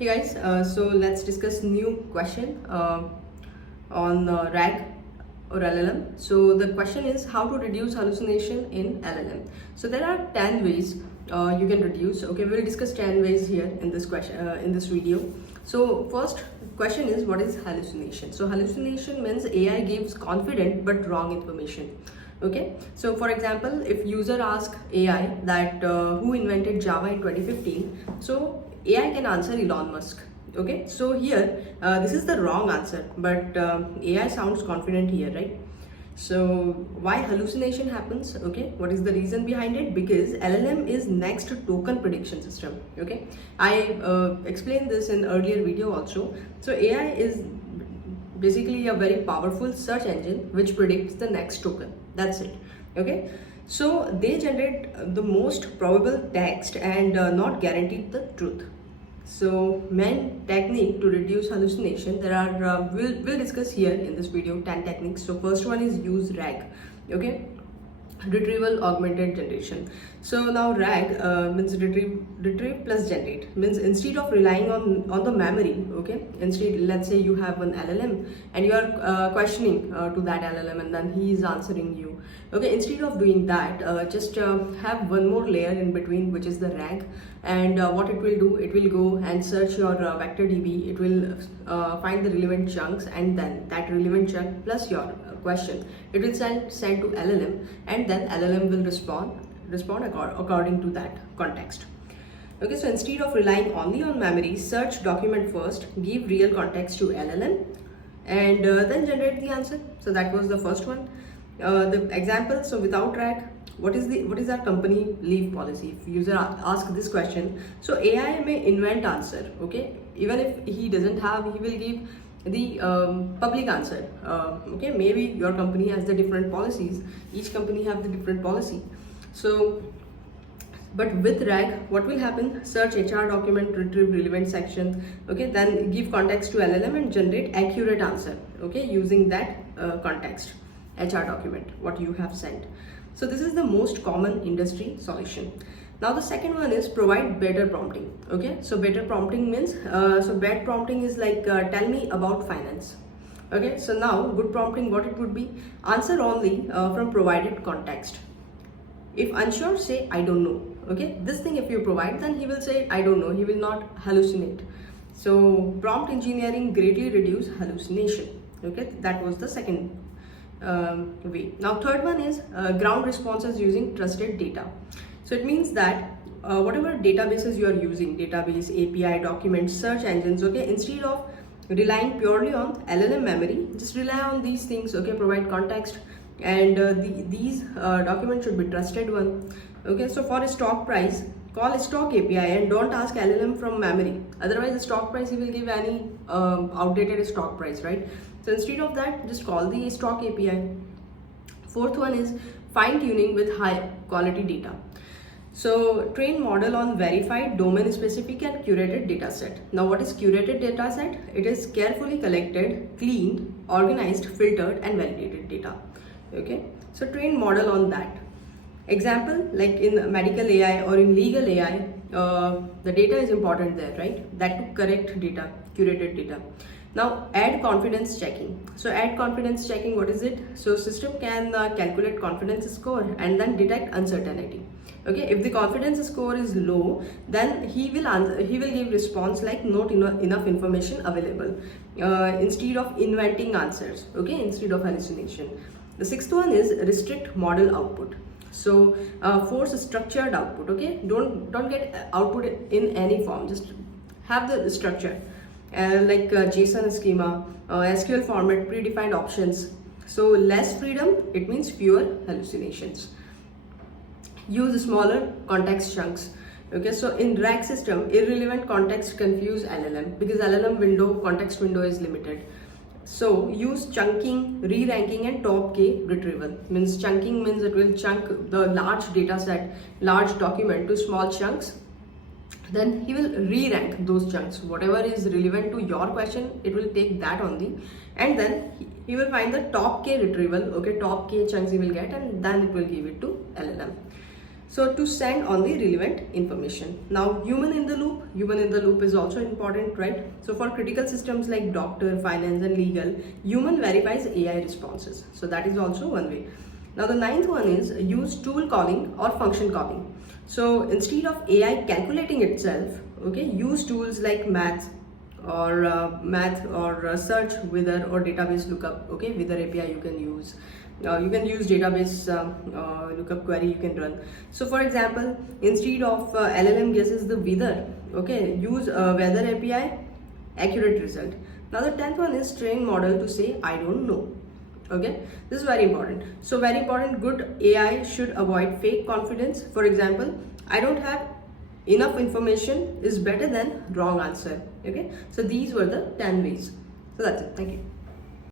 Hey guys, so let's discuss new question on RAG or LLM. So the question is how to reduce hallucination in LLM. So there are 10 ways you can reduce. Okay, we'll discuss 10 ways here in this question in this video. So first question is, what is hallucination? So hallucination means AI gives confident but wrong information. Okay, so for example, if user ask AI that who invented Java in 2015, so AI can answer Elon Musk. Okay, so here this is the wrong answer, but AI sounds confident here, right? So why hallucination happens? Okay, what is the reason behind it? Because LLM is next token prediction system. Okay, I explained this in earlier video also. So AI is basically a very powerful search engine which predicts the next token. That's it. Okay, so they generate the most probable text and not guaranteed the truth. So main technique to reduce hallucination, there are we'll discuss here in this video 10 techniques. So first one is use RAG. Okay, Retrieval-Augmented generation. So now RAG means retrieve plus generate, means instead of relying on the memory. Okay, instead, let's say you have an LLM and you are questioning to that LLM and then he is answering you. Okay, instead of doing that, just have one more layer in between, which is the RAG. And what it will do, it will go and search your vector DB. It will find the relevant chunks, and then that relevant chunk plus your question, it will send to LLM, and then LLM will respond according to that context. Okay, so instead of relying only on memory, search document first, give real context to LLM, and then generate the answer. So that was the first one. The example, so without RAG, what is our company leave policy? If user ask this question, so AI may invent answer. Okay, even if he doesn't have, he will give the public answer. Okay, maybe your company has the different policies, each company have the different policy. So but with RAG, what will happen? Search HR document, retrieve relevant section. Okay, then give context to LLM and generate accurate answer. Okay, using that context HR document what you have sent. So this is the most common industry solution. Now the second one is provide better prompting. Okay, so better prompting means so bad prompting is like tell me about finance. Okay, so now good prompting, what it would be? Answer only from provided context. If unsure, say I don't know. Okay, this thing if you provide, then he will say I don't know, he will not hallucinate. So prompt engineering greatly reduce hallucination. Okay, that was the second way. Now third one is ground responses using trusted data. So it means that whatever databases you are using, database, API, documents, search engines, okay, instead of relying purely on LLM memory, just rely on these things. Okay, provide context, and these documents should be trusted one. Okay, so for a stock price, call a stock API and don't ask LLM from memory. Otherwise the stock price, he will give any outdated stock price, right? So instead of that, just call the stock API. Fourth one is fine tuning with high quality data. So train model on verified, domain specific and curated data set. Now what is curated data set? It is carefully collected, cleaned, organized, filtered and validated data. Okay, so train model on that. Example, like in medical AI or in legal AI, the data is important there, right? That to correct data, curated data. Now add confidence checking. So add confidence checking, what is it? So system can calculate confidence score and then detect uncertainty. Okay, if the confidence score is low, then he will give response like not enough information available, instead of inventing answers. Okay, instead of hallucination. The sixth one is restrict model output. So force structured output. Okay, don't get output in any form, just have the structure. Like JSON schema, SQL format, predefined options. So less freedom, it means fewer hallucinations. Use smaller context chunks. Okay, so in RAG system, irrelevant context confuse LLM because LLM context window is limited. So use chunking, re-ranking and top K retrieval. Means chunking means it will chunk the large data set, large document to small chunks. Then he will re-rank those chunks. Whatever is relevant to your question, it will take that only, and then he will find the top K retrieval. Okay, top K chunks he will get, and then it will give it to LLM. So to send on the relevant information. Now human in the loop is also important, right? So for critical systems like doctor, finance and legal, human verifies AI responses. So that is also one way. Now the ninth one is use tool calling or function calling. So instead of AI calculating itself, okay, use tools like math or search whether or database lookup. Okay, whether API you can use. You can use database lookup query you can run. So for example, instead of LLM guesses the weather, okay, use weather API accurate result. Now the 10th one is train model to say I don't know. Okay, this is very important. So very important, good AI should avoid fake confidence. For example, I don't have enough information is better than wrong answer. Okay, so these were the 10 ways. So that's it. Thank you.